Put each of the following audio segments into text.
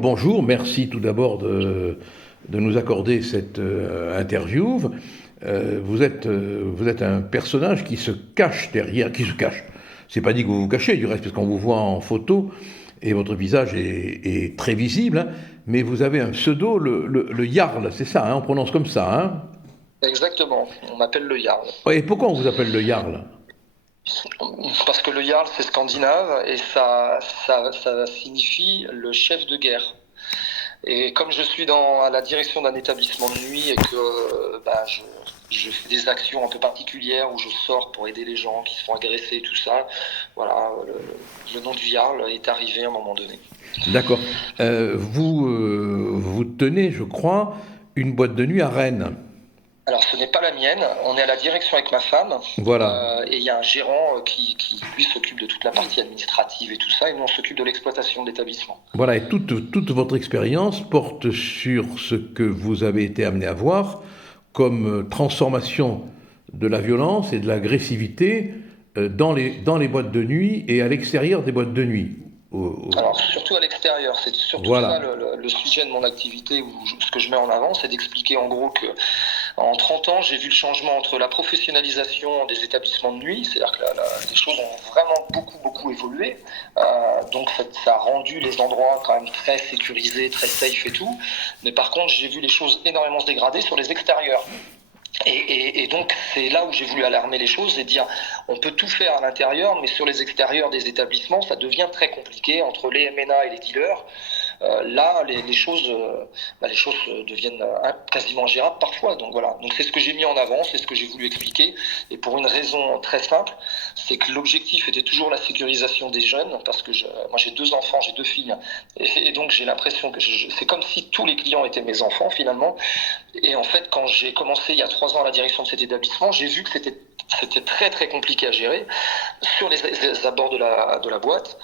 Bonjour, merci tout d'abord de nous accorder cette interview. Vous êtes un personnage qui se cache derrière, qui se cache. C'est pas dit que vous vous cachez du reste, parce qu'on vous voit en photo et votre visage est très visible, hein, mais vous avez un pseudo, le Jarl, c'est ça, hein, on prononce comme ça. Hein. Exactement, on m'appelle le Jarl. Et pourquoi on vous appelle le Jarl? Parce que le Jarl, c'est scandinave et ça signifie le chef de guerre. Et comme je suis à la direction d'un établissement de nuit et que je fais des actions un peu particulières où je sors pour aider les gens qui se font agresser et tout ça, voilà, le nom du Jarl est arrivé à un moment donné. D'accord. Vous tenez, je crois, une boîte de nuit à Rennes. Alors, ce n'est pas la mienne. On est à la direction avec ma femme Voilà. et il y a un gérant qui lui, s'occupe de toute la partie administrative et tout ça, et nous, on s'occupe de l'exploitation de l'établissement. Voilà, et toute votre expérience porte sur ce que vous avez été amené à voir comme transformation de la violence et de l'agressivité dans les boîtes de nuit et à l'extérieur des boîtes de nuit. Alors, surtout à l'extérieur, c'est surtout ça Voilà. le sujet de mon activité, ce que je mets en avant, c'est d'expliquer en gros que en 30 ans, j'ai vu le changement entre la professionnalisation des établissements de nuit, c'est-à-dire que les choses ont vraiment beaucoup évolué. Donc ça a rendu les endroits quand même très sécurisés, très safe et tout. Mais par contre, j'ai vu les choses énormément se dégrader sur les extérieurs. Et donc, c'est là où j'ai voulu alarmer les choses et dire on peut tout faire à l'intérieur, mais sur les extérieurs des établissements, ça devient très compliqué entre les MNA et les dealers. Là, les choses deviennent quasiment ingérables parfois. Donc voilà. Donc c'est ce que j'ai mis en avant, c'est ce que j'ai voulu expliquer. Et pour une raison très simple, c'est que l'objectif était toujours la sécurisation des jeunes, parce que moi j'ai 2 enfants, j'ai 2 filles, et donc j'ai l'impression que c'est comme si tous les clients étaient mes enfants finalement. Et en fait, quand j'ai commencé il y a 3 ans à la direction de cet établissement, j'ai vu que c'était très compliqué à gérer sur les abords de la boîte,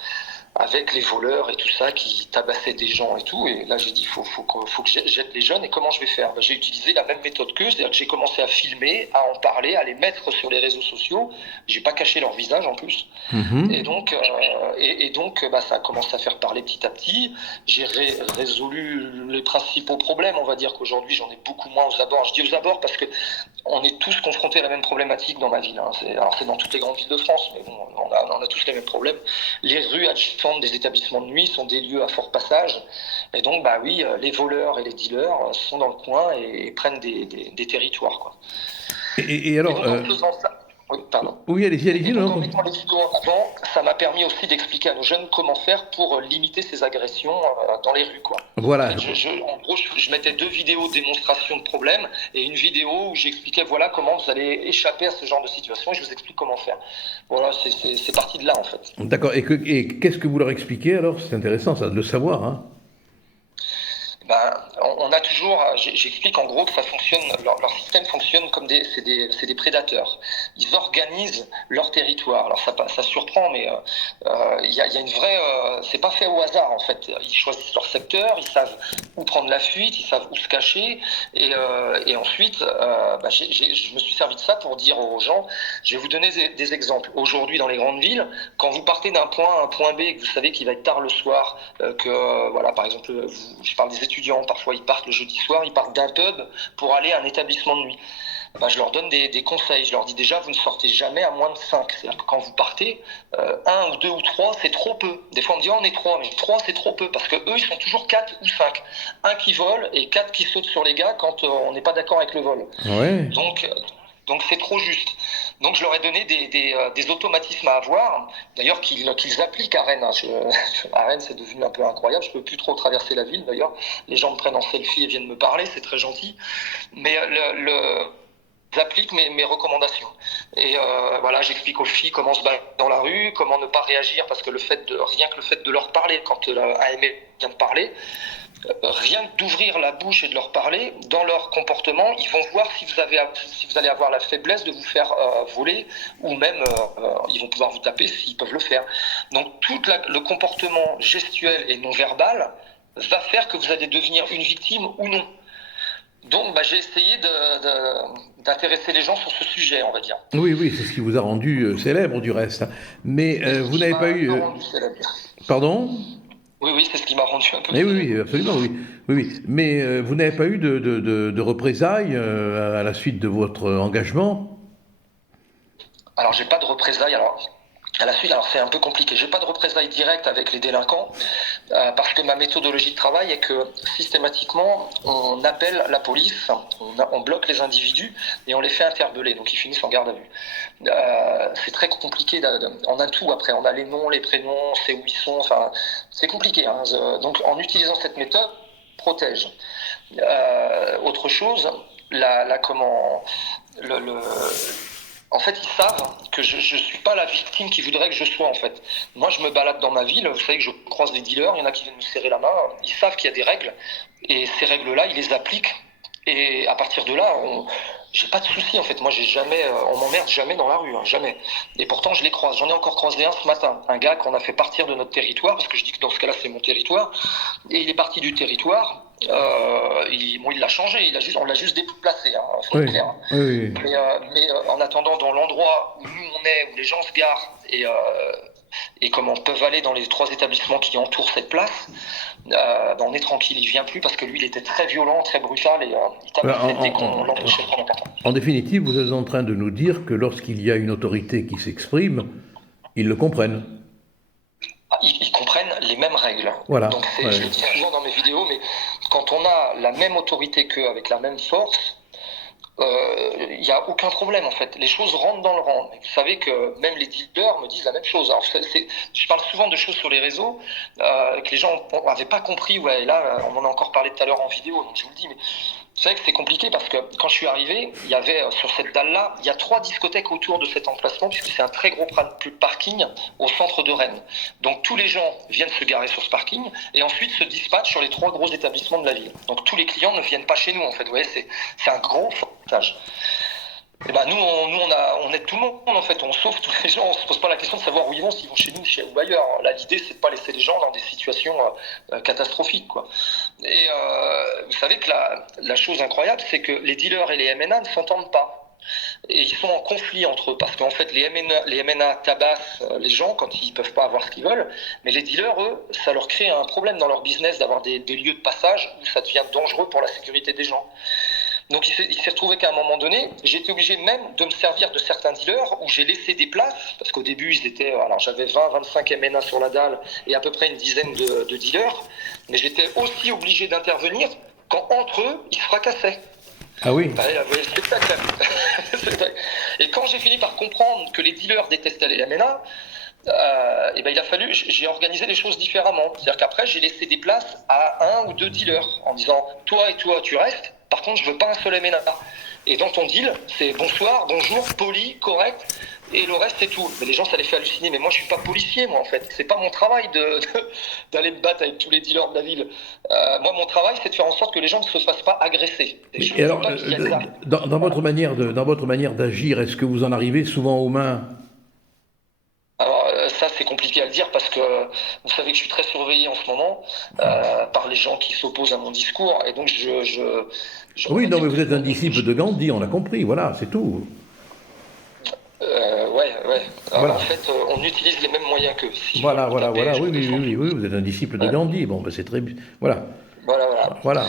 avec les voleurs et tout ça qui tabassaient des gens et tout. Et là, j'ai dit, faut que j'aide les jeunes. Et comment je vais faire? J'ai utilisé la même méthode qu'eux, c'est-à-dire que j'ai commencé à filmer, à en parler, à les mettre sur les réseaux sociaux. J'ai pas caché leur visage en plus. Et Mhm. donc, ça a commencé à faire parler petit à petit. J'ai résolu les principaux problèmes. On va dire qu'aujourd'hui, j'en ai beaucoup moins aux abords. Je dis aux abords parce que on est tous confrontés à la même problématique dans ma ville. Hein. C'est dans toutes les grandes villes de France, mais bon, on a tous les mêmes problèmes. Les rues adjacentes des établissements de nuit sont des lieux à fort passage. Et donc, bah oui, les voleurs et les dealers sont dans le coin et prennent des territoires, quoi. Et Et alors, donc, en faisant ça, oui, pardon. oui, Et allez-y, donc non, en mettant les vidéos en avant, ça m'a permis aussi d'expliquer à nos jeunes comment faire pour limiter ces agressions dans les rues, quoi. En voilà. fait, en gros, je mettais 2 vidéos de démonstration de problèmes et une vidéo où j'expliquais voilà comment vous allez échapper à ce genre de situation et je vous explique comment faire. Voilà, c'est parti de là en fait. D'accord. Et qu'est-ce que vous leur expliquez alors? C'est intéressant ça de le savoir, hein. On a toujours, j'explique en gros que ça fonctionne, leur système fonctionne comme c'est des prédateurs. Ils organisent leur territoire. Alors ça surprend, mais il y a une vraie, c'est pas fait au hasard en fait. Ils choisissent leur secteur, ils savent où prendre la fuite, ils savent où se cacher, et ensuite, je me suis servi de ça pour dire aux gens, je vais vous donner des exemples. Aujourd'hui, dans les grandes villes, quand vous partez d'un point A à un point B et que vous savez qu'il va être tard le soir, voilà, par exemple, je parle des étudiants, parfois ils partent le jeudi soir, ils partent d'un pub pour aller à un établissement de nuit. Je leur donne des conseils. Je leur dis déjà, vous ne sortez jamais à moins de 5. C'est-à-dire que quand vous partez, 1 ou 2 ou 3, c'est trop peu. Des fois, on me dit, oh, on est 3, mais 3, c'est trop peu, parce que eux, ils sont toujours 4 ou 5. Un qui vole et 4 qui sautent sur les gars quand on n'est pas d'accord avec le vol. Ouais. Donc, donc c'est trop juste. Donc je leur ai donné des automatismes à avoir, d'ailleurs qu'ils appliquent à Rennes. À Rennes, c'est devenu un peu incroyable. Je peux plus trop traverser la ville. D'ailleurs, les gens me prennent en selfie et viennent me parler, c'est très gentil. Mais j'applique mes recommandations. Et voilà, j'explique aux filles comment se battre dans la rue, comment ne pas réagir, parce que rien que le fait de leur parler, quand AME vient de parler, rien que d'ouvrir la bouche et de leur parler, dans leur comportement, ils vont voir si vous allez avoir la faiblesse de vous faire voler, ou même ils vont pouvoir vous taper s'ils peuvent le faire. Donc le comportement gestuel et non verbal va faire que vous allez devenir une victime ou non. Donc j'ai essayé d'intéresser les gens sur ce sujet, on va dire. Oui, oui, c'est ce qui vous a rendu célèbre du reste. Mais C'est ce vous qui n'avez pas m'a eu. un peu rendu célèbre. Pardon? Oui, c'est ce qui m'a rendu un peu Eh oui, fou. oui, absolument, oui. Oui, oui. Mais vous n'avez pas eu de représailles à la suite de votre engagement? Alors, j'ai pas de représailles. Alors, à la suite, alors c'est un peu compliqué. J'ai pas de représailles directes avec les délinquants parce que ma méthodologie de travail est que systématiquement, on appelle la police, on bloque les individus et on les fait interpeller. Donc, ils finissent en garde à vue. C'est très compliqué. On a tout après. On a les noms, les prénoms, on sait où ils sont. Enfin, c'est compliqué. Hein. Donc, en utilisant cette méthode, protège. Autre chose, comment le en fait, ils savent que je ne suis pas la victime qu'ils voudraient que je sois, en fait. Moi, je me balade dans ma ville, vous savez que je croise des dealers, il y en a qui viennent me serrer la main, ils savent qu'il y a des règles, et ces règles-là, ils les appliquent, et à partir de là, j'ai pas de soucis, en fait. Moi, j'ai jamais, on m'emmerde jamais dans la rue, hein, jamais. Et pourtant, je les croise. J'en ai encore croisé un ce matin, un gars qu'on a fait partir de notre territoire, parce que je dis que dans ce cas-là, c'est mon territoire, et il est parti du territoire. Il l'a changé, on l'a juste déplacé, hein, faut être Oui, clair. oui, Mais en attendant, dans l'endroit où nous on est, où les gens se garent et comment peuvent aller dans les 3 établissements qui entourent cette place, on est tranquille, il vient plus parce que lui il était très violent, très brutal et il tapait dès qu'on l'empêchait de prendre un portable. en définitive, vous êtes en train de nous dire que lorsqu'il y a une autorité qui s'exprime, ils le comprennent. Ils comprennent les mêmes règles. Voilà. Donc Ouais. je le dis souvent dans mes vidéos, mais quand on a la même autorité qu'eux, avec la même force, il n'y a aucun problème en fait. Les choses rentrent dans le rang. Vous savez que même les dealers me disent la même chose. Alors, je parle souvent de choses sur les réseaux que les gens n'avaient pas compris. Ouais, et là, on en a encore parlé tout à l'heure en vidéo, donc je vous le dis. Mais vous savez que c'est compliqué parce que quand je suis arrivé, il y avait sur cette dalle-là, il y a 3 discothèques autour de cet emplacement puisque c'est un très gros parking au centre de Rennes. Donc tous les gens viennent se garer sur ce parking et ensuite se dispatchent sur les 3 gros établissements de la ville. Donc tous les clients ne viennent pas chez nous en fait. Vous voyez, c'est un gros forçage. Et ben nous on aide tout le monde en fait, on sauve tous les gens, on se pose pas la question de savoir où ils vont, s'ils vont chez nous ou ailleurs. Là l'idée c'est de pas laisser les gens dans des situations catastrophiques quoi. Et vous savez que la chose incroyable c'est que les dealers et les MNA ne s'entendent pas. Et ils sont en conflit entre eux parce qu'en fait les MNA tabassent les gens quand ils peuvent pas avoir ce qu'ils veulent, mais les dealers eux ça leur crée un problème dans leur business d'avoir des lieux de passage où ça devient dangereux pour la sécurité des gens. Donc il s'est retrouvé qu'à un moment donné, j'ai été obligé même de me servir de certains dealers où j'ai laissé des places, parce qu'au début alors j'avais 20-25 MNA sur la dalle et à peu près une dizaine de dealers, mais j'étais aussi obligé d'intervenir quand entre eux, ils se fracassaient. Ah oui. Vous voyez le spectacle. Et quand j'ai fini par comprendre que les dealers détestaient les MNA, et ben il a fallu, j'ai organisé les choses différemment. C'est-à-dire qu'après, j'ai laissé des places à 1 ou 2 dealers en disant toi et toi, tu restes. Par contre, je veux pas un seul MNA. Et dans ton deal, c'est bonsoir, bonjour, poli, correct, et le reste c'est tout. Mais les gens, ça les fait halluciner. Mais moi, je suis pas policier, moi en fait. C'est pas mon travail d'aller me battre avec tous les dealers de la ville. Moi, mon travail, c'est de faire en sorte que les gens ne se fassent pas agresser. Et alors, dans votre manière d'agir, est-ce que vous en arrivez souvent aux mains? Alors ça c'est compliqué à le dire parce que vous savez que je suis très surveillé en ce moment par les gens qui s'opposent à mon discours et donc Oui, non, mais vous êtes un disciple de Gandhi, on l'a compris, voilà, c'est tout. Ouais. Voilà. En fait, on utilise les mêmes moyens qu'eux. Si Voilà, oui, vous êtes un disciple de Gandhi, bon, ben c'est très... Voilà. Voilà.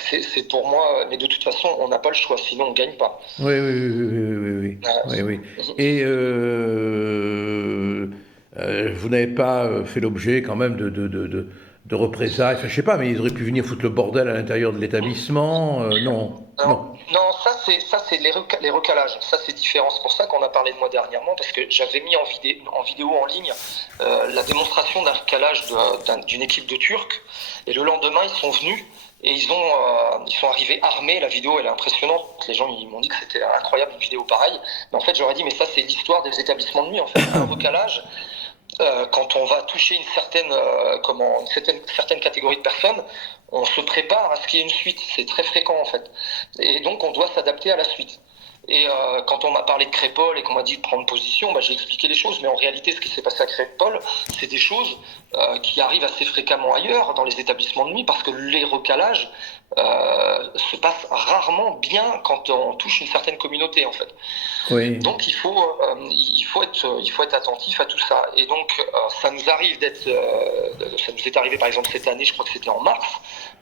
C'est pour moi, mais de toute façon, on n'a pas le choix, sinon on ne gagne pas. Oui. Et vous n'avez pas fait l'objet quand même de représailles, enfin, je sais pas, mais ils auraient pu venir foutre le bordel à l'intérieur de l'établissement, non. Non, ça c'est les recalages. Ça c'est différent. C'est pour ça qu'on a parlé de moi dernièrement parce que j'avais mis en vidéo en ligne la démonstration d'un recalage d'une équipe de Turcs et le lendemain ils sont venus et ils sont arrivés armés. La vidéo elle est impressionnante. Les gens ils m'ont dit que c'était incroyable une vidéo pareille. Mais en fait j'aurais dit mais ça c'est l'histoire des établissements de nuit. En fait un recalage. Quand on va toucher une certaine catégorie de personnes, on se prépare à ce qu'il y ait une suite. C'est très fréquent en fait. Et donc on doit s'adapter à la suite. Et quand on m'a parlé de Crépol et qu'on m'a dit de prendre position, j'ai expliqué les choses. Mais en réalité, ce qui s'est passé à Crépol, c'est des choses qui arrivent assez fréquemment ailleurs, dans les établissements de nuit, parce que les recalages, se passe rarement bien quand on touche une certaine communauté en fait. Oui. Donc il faut être attentif à tout ça. Et donc ça nous est arrivé par exemple cette année, je crois que c'était en mars,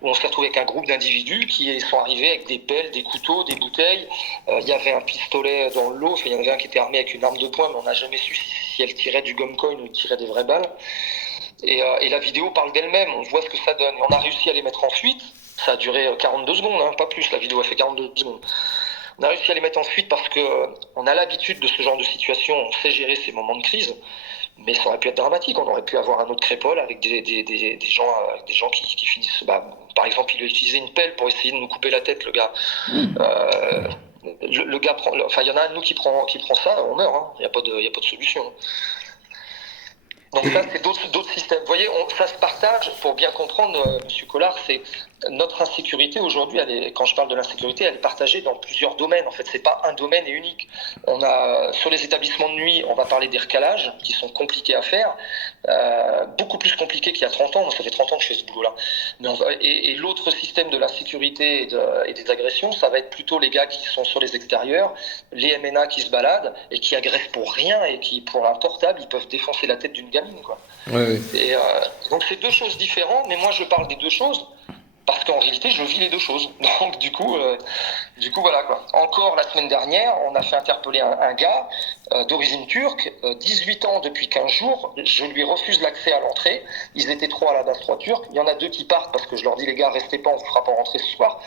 où on s'est retrouvé avec un groupe d'individus qui sont arrivés avec des pelles, des couteaux, des bouteilles. Il y avait un pistolet dans le lot, il y en avait un qui était armé avec une arme de poing, mais on n'a jamais su si elle tirait du gumcoin ou tirait des vraies balles. Et la vidéo parle d'elle-même, on voit ce que ça donne. Et on a réussi à les mettre en fuite. Ça a duré 42 secondes, hein, pas plus, la vidéo a fait 42 secondes. On a réussi à les mettre en fuite parce qu'on a l'habitude de ce genre de situation, on sait gérer ces moments de crise, mais ça aurait pu être dramatique. On aurait pu avoir un autre Crépol avec des gens qui finissent... par exemple, il a utilisé une pelle pour essayer de nous couper la tête, le gars. Le gars prend... Enfin, il y en a un de nous qui prend ça, on meurt, hein. Il n'y a pas de solution. Donc ça, c'est d'autres systèmes. Vous voyez, ça se partage, pour bien comprendre, M. Collard, c'est notre insécurité aujourd'hui, quand je parle de l'insécurité, elle est partagée dans plusieurs domaines. En fait, c'est pas un domaine et unique. On a, sur les établissements de nuit, on va parler des recalages, qui sont compliqués à faire, beaucoup plus compliqués qu'il y a 30 ans. Moi, ça fait 30 ans que je fais ce boulot-là. Et l'autre système de l'insécurité et des agressions, ça va être plutôt les gars qui sont sur les extérieurs, les MNA qui se baladent et qui agressent pour rien et qui, pour un portable, ils peuvent défoncer la tête d'une gamine, quoi. Oui. Et donc c'est deux choses différentes, mais moi je parle des deux choses parce qu'en réalité je vis les deux choses. Donc du coup voilà quoi. Encore la semaine dernière, on a fait interpeller un gars d'origine turque, 18 ans depuis 15 jours. Je lui refuse l'accès à l'entrée. Ils étaient 3 à la base, 3 turcs. Il y en a 2 qui partent parce que je leur dis les gars restez pas, on vous fera pas rentrer ce soir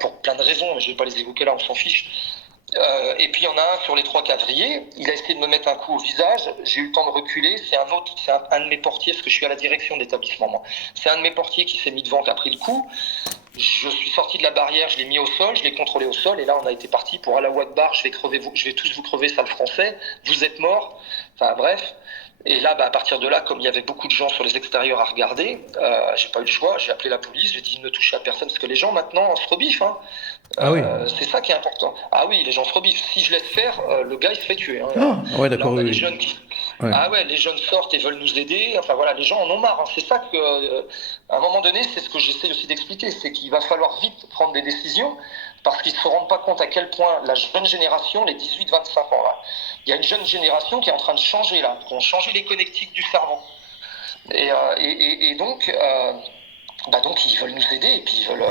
pour plein de raisons, mais je vais pas les évoquer là, on s'en fiche. Et puis il y en a un sur les 3 cavriers, il a essayé de me mettre un coup au visage, j'ai eu le temps de reculer, c'est un de mes portiers, parce que je suis à la direction de l'établissement moi. C'est un de mes portiers qui s'est mis devant, qui a pris le coup. Je suis sorti de la barrière, je l'ai mis au sol, je l'ai contrôlé au sol, et là on a été parti pour Allahu Akbar, je vais tous vous crever, sale français, vous êtes morts, enfin bref. Et là, à partir de là, comme il y avait beaucoup de gens sur les extérieurs à regarder, j'ai pas eu le choix, j'ai appelé la police, j'ai dit ne touchez à personne, parce que les gens maintenant se rebiffent, hein. Ah oui. C'est ça qui est important. Ah oui, les gens se rebiffent. Si je laisse faire, le gars il se fait tuer, hein. Ah ouais, d'accord. Là, on a Oui. des jeunes qui... Ouais. Ah ouais, les jeunes sortent et veulent nous aider. Enfin voilà, les gens en ont marre, hein. C'est ça que, à un moment donné, c'est ce que j'essaie aussi d'expliquer, c'est qu'il va falloir vite prendre des décisions parce qu'ils ne se rendent pas compte à quel point la jeune génération, les 18-25 ans là, il y a une jeune génération qui est en train de changer là, qui ont changé les connectiques du cerveau. Et donc, donc ils veulent nous aider et puis ils veulent,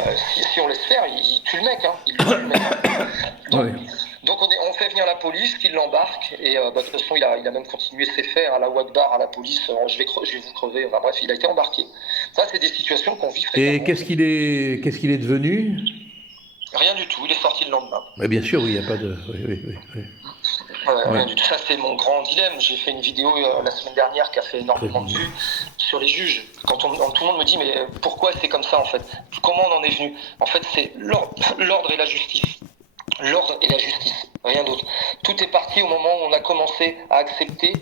si on laisse faire, ils tuent le mec, hein. Ils le tuent le mec. Donc on fait venir la police, qui l'embarque et de toute façon il a même continué ses faits à la Wakbar, à la police, je vais vous crever, enfin bref, il a été embarqué. Ça c'est des situations qu'on vit fréquemment. Et qu'est-ce qu'il est devenu? Rien du tout, il est sorti le lendemain. Mais bien sûr, oui, il n'y a pas de... Oui. Rien du tout. Ça c'est mon grand dilemme. J'ai fait une vidéo la semaine dernière qui a fait énormément de vues sur les juges. Quand tout le monde me dit mais pourquoi c'est comme ça en fait? Comment on en est venu? En fait c'est l'ordre et la justice. L'ordre et la justice, rien d'autre. Tout est parti au moment où on a commencé à accepter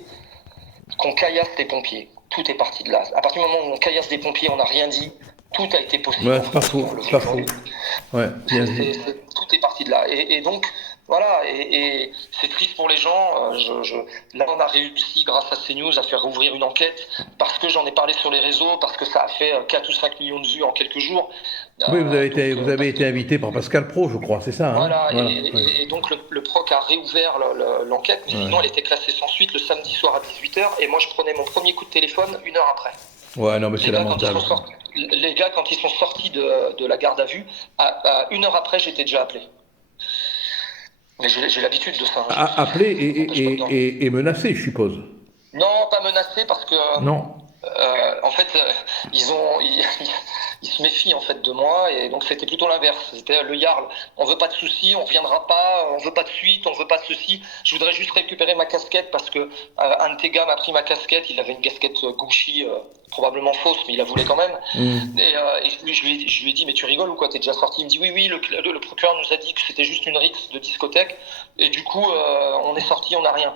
qu'on caillasse les pompiers. Tout est parti de là. À partir du moment où on caillasse des pompiers, on n'a rien dit. Tout a été possible. Ouais, c'est pas faux. Ouais, bien dit. Tout est parti de là. Et donc, voilà, et c'est triste pour les gens. Là, on a réussi, grâce à CNews, à faire rouvrir une enquête parce que j'en ai parlé sur les réseaux, parce que ça a fait 4 ou 5 millions de vues en quelques jours. Oui, vous avez été invité par Pascal Praud, je crois, c'est ça, hein? Voilà. Et donc le PROC a réouvert l'enquête, mais sinon elle était classée sans suite le samedi soir à 18h, et moi je prenais mon premier coup de téléphone 1 heure après. Ouais, non, mais c'est lamentable. Les gars, quand ils sont sortis de la garde à vue, à 1 heure après, j'étais déjà appelé. Mais j'ai l'habitude de ça. Hein. Appelé et menacé, je suppose. Non, pas menacé parce que... Non. En fait, ils se méfient en fait de moi, et donc c'était plutôt l'inverse. C'était le Yarl. On veut pas de soucis, on reviendra pas, on veut pas de suite, on veut pas ceci. Je voudrais juste récupérer ma casquette parce que un de tes gars m'a pris ma casquette. Il avait une casquette Gucci, probablement fausse, mais il la voulait quand même. Et je lui ai dit mais tu rigoles ou quoi? T'es déjà sorti? Il me dit oui. Le procureur nous a dit que c'était juste une rixe de discothèque, et du coup on est sorti, on n'a rien.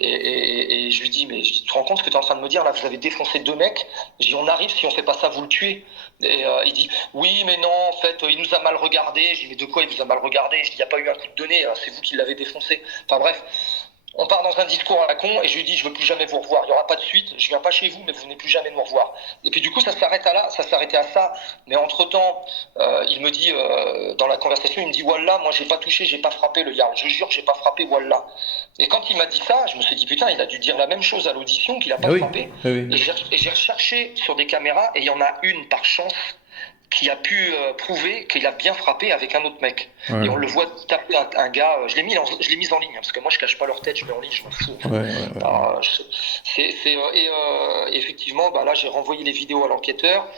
Et je lui dis mais tu te rends compte ce que tu es en train de me dire là? Vous avez défoncé 2 mecs. Je dis on arrive, si on fait pas ça vous le tuez. Et il dit oui mais non, en fait il nous a mal regardé. Je dis mais de quoi il vous a mal regardé? Je dis il n'y a pas eu un coup de donné, c'est vous qui l'avez défoncé. Enfin bref, On part dans un discours à la con et je lui dis je veux plus jamais vous revoir, il n'y aura pas de suite, je viens pas chez vous mais vous venez plus jamais nous revoir. Et puis du coup ça s'arrête à là, ça s'arrêtait à ça. Mais entre temps, il me dit dans la conversation, il me dit Wallah, moi j'ai pas touché, j'ai pas frappé le yard, je jure j'ai pas frappé Wallah. Et quand il m'a dit ça, je me suis dit putain il a dû dire la même chose à l'audition qu'il a pas frappé. Oui. Et j'ai recherché sur des caméras et il y en a une par chance qui a pu prouver qu'il a bien frappé avec un autre mec. Ouais. Et on le voit taper un gars, je l'ai mis en ligne, parce que moi je cache pas leur tête, je mets en ligne, je m'en fous. Ouais. Alors, effectivement, bah, là j'ai renvoyé les vidéos à l'enquêteur,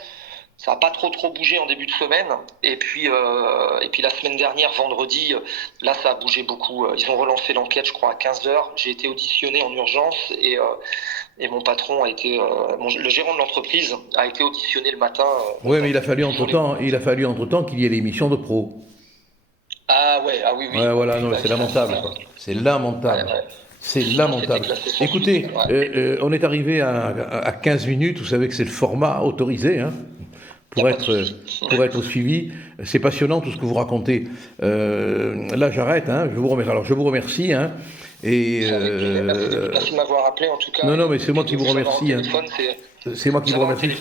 ça n'a pas trop bougé en début de semaine, et puis la semaine dernière, vendredi, là ça a bougé beaucoup. Ils ont relancé l'enquête, je crois, à 15h, j'ai été auditionné en urgence, et mon patron a été, le gérant de l'entreprise a été auditionné le matin. Oui, mais il a fallu entre-temps qu'il y ait l'émission de pro. Ah oui. Ouais, voilà, non, c'est lamentable, quoi. C'est lamentable. Ouais. C'est lamentable. Écoutez, on est arrivé à 15 minutes, vous savez que c'est le format autorisé, hein, pour être suivi. C'est passionnant tout ce que vous racontez. Là, j'arrête, hein, je vous remercie, hein. Et merci de m'avoir appelé en tout cas. Non, mais c'est moi qui vous remercie. Hein. C'est moi qui vous remercie.